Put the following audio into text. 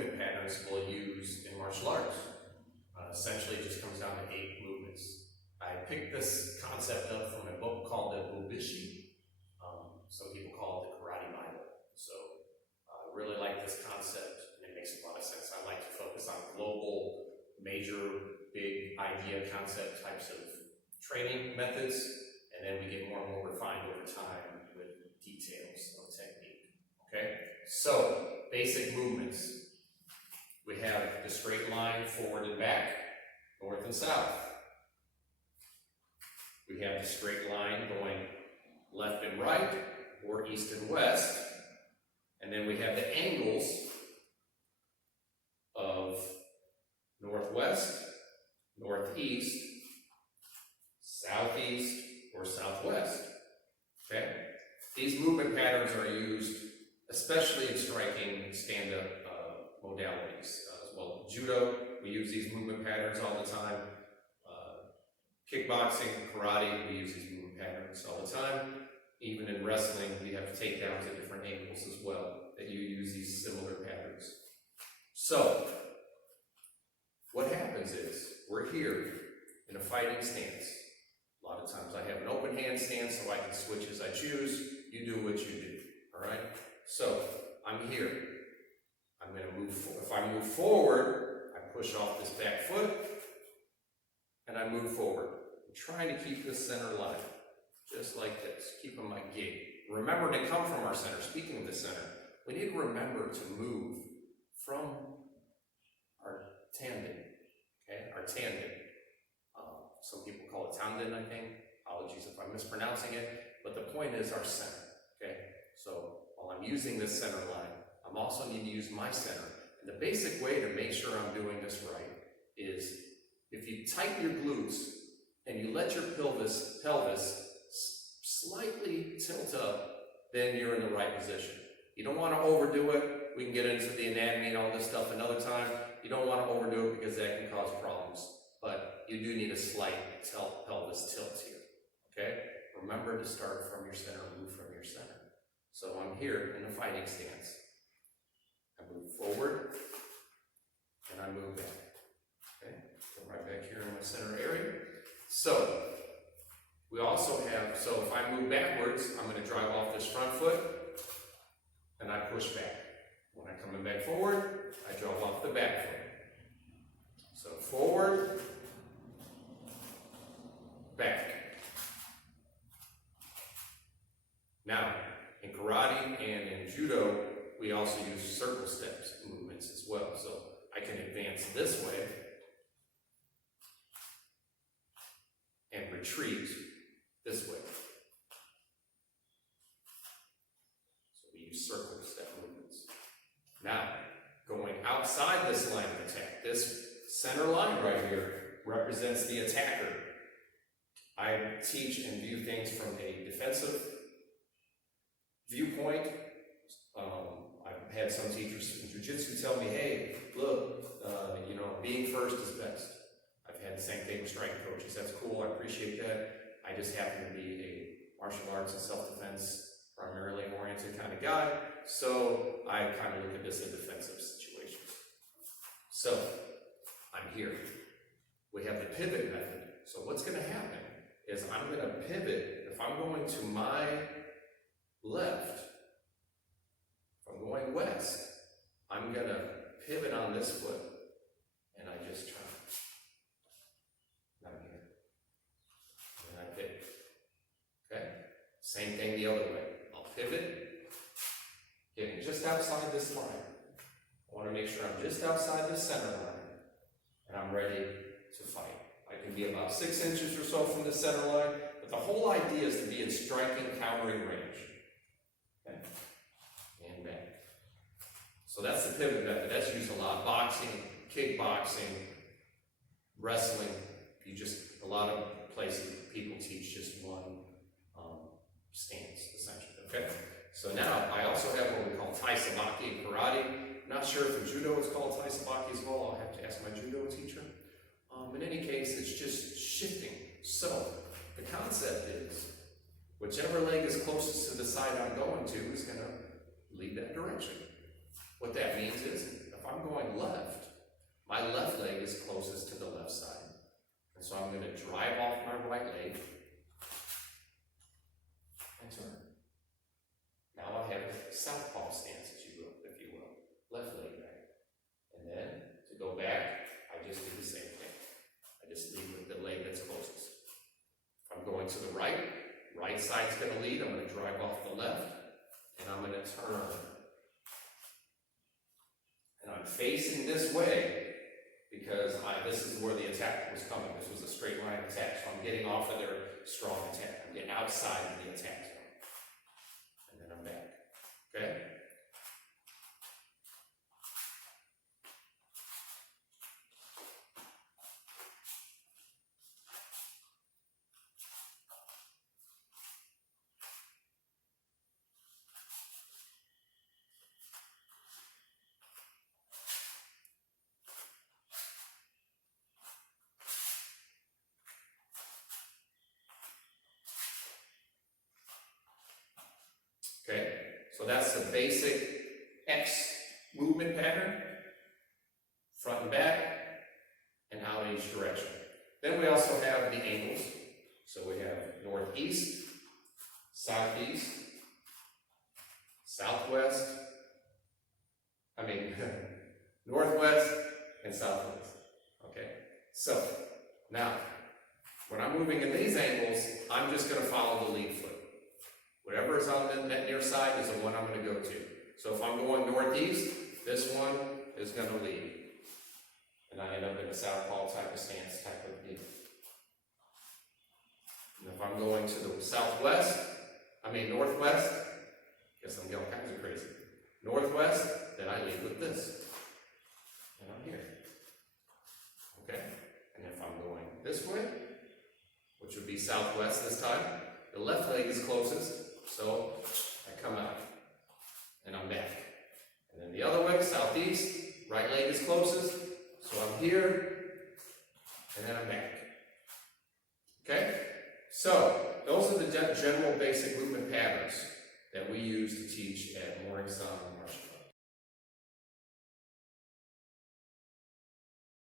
movement patterns we'll use in martial arts. Essentially, it just comes down to 8 movements. I picked this concept up from a book called the Bubishi. Some people call it the Karate Bible. So I really like this concept, and it makes a lot of sense. I like to focus on global, major, big idea concept types of training methods, and then we get more and more refined over time with details of technique. Okay? So, basic movements. We have the straight line forward and back, north and south. We have the straight line going left and right, or east and west. And then we have the angles of northwest, northeast, southeast, or southwest. Okay? These movement patterns are used especially in striking stand-up modalities as well. Judo, we use these movement patterns all the time. Kickboxing, karate, we use these movement patterns all the time. Even in wrestling, we have takedowns at different angles as well, that you use these similar patterns. So, what happens is, we're here in a fighting stance. A lot of times I have an open hand stance so I can switch as I choose. You do what you do, all right? So, I'm here. I'm going to move forward. If I move forward, I push off this back foot, and I move forward. I'm trying to keep this center line, just like this, keeping my gait. Remember to come from our center. Speaking of the center, we need to remember to move from our tandem, okay? Our tandem. Some people call it tandem, I think. Apologies if I'm mispronouncing it, but the point is our center, okay? So while I'm using this center line, I'm also need to use my center. And the basic way to make sure I'm doing this right is if you tighten your glutes and you let your pelvis slightly tilt up, then you're in the right position. You don't want to overdo it. We can get into the anatomy and all this stuff another time. You don't want to overdo it because that can cause problems. But you do need a slight pelvis tilt here, okay? Remember to start from your center, move from your center. So I'm here in a fighting stance. I move forward, and I move back, okay? Go right back here in my center area. So, we also have, so if I move backwards, I'm going to drive off this front foot, and I push back. When I'm coming back forward, I drove off the back foot. So forward, back. Now, in karate and in judo, we also use circle steps movements as well. So I can advance this way and retreat this way. So we use circle step movements. Now, going outside this line of attack, this center line right here represents the attacker. I teach and view things from a defensive viewpoint. I've had some teachers in jiu-jitsu tell me, hey, look, being first is best. I've had the same thing with striking coaches. That's cool, I appreciate that. I just happen to be a martial arts and self-defense primarily oriented kind of guy, so I kind of look at this as defensive situations. So, I'm here. We have the pivot method. So what's going to happen is I'm going to pivot. If I'm going to my left, if I'm going west, I'm going to pivot on this foot, and I just turn. I'm here. And I pivot. Okay? Same thing the other way. I'll pivot, getting just outside this line. I want to make sure I'm just outside this center line, and I'm ready to fight. I can be about 6 inches or so from the center line, but the whole idea is to be in striking, countering range. Okay? And back. So that's the pivot method. That's used a lot. Boxing, kickboxing, wrestling. A lot of places people teach just one stance, essentially. Okay? So now, I also have what we call tai sabaki in karate. Not sure if in judo it's called tai sabaki as well. I'll have to ask my judo teacher. In any case, it's just shifting. So, the concept is, whichever leg is closest to the side I'm going to is going to lead that direction. What that means is, if I'm going left, my left leg is closest to the left side. And so I'm going to drive off my right leg and turn. Now I have a southpaw stance, if you will. Left leg back. And then, to go back, I just do the same thing. I just lead with the leg that's closest. If I'm going to the right side's going to lead. I'm going to drive off the left, and I'm going to turn. And I'm facing this way because this is where the attack was coming. This was a straight line attack, so I'm getting off of their strong attack. I'm getting outside of the attack zone. And then I'm back. Okay? Okay, so that's the basic X movement pattern, front and back, and out in each direction. Then we also have the angles. So we have northeast, southeast, southwest, northwest, and southwest. Okay, so now, when I'm moving in these angles, I'm just going to follow the lead foot. Whatever is on that near side is the one I'm going to go to. So if I'm going northeast, this one is going to lead. And I end up in a southpaw type of stance type of deal. And if I'm going to the northwest, guess I'm going kinds of crazy. Northwest, then I lead with this. And I'm here. Okay? And if I'm going this way, which would be southwest this time, the left leg is closest. So I come out and I'm back. And then the other way, southeast, right leg is closest. So I'm here and then I'm back. Okay? So those are the general basic movement patterns that we use to teach at Morning Sun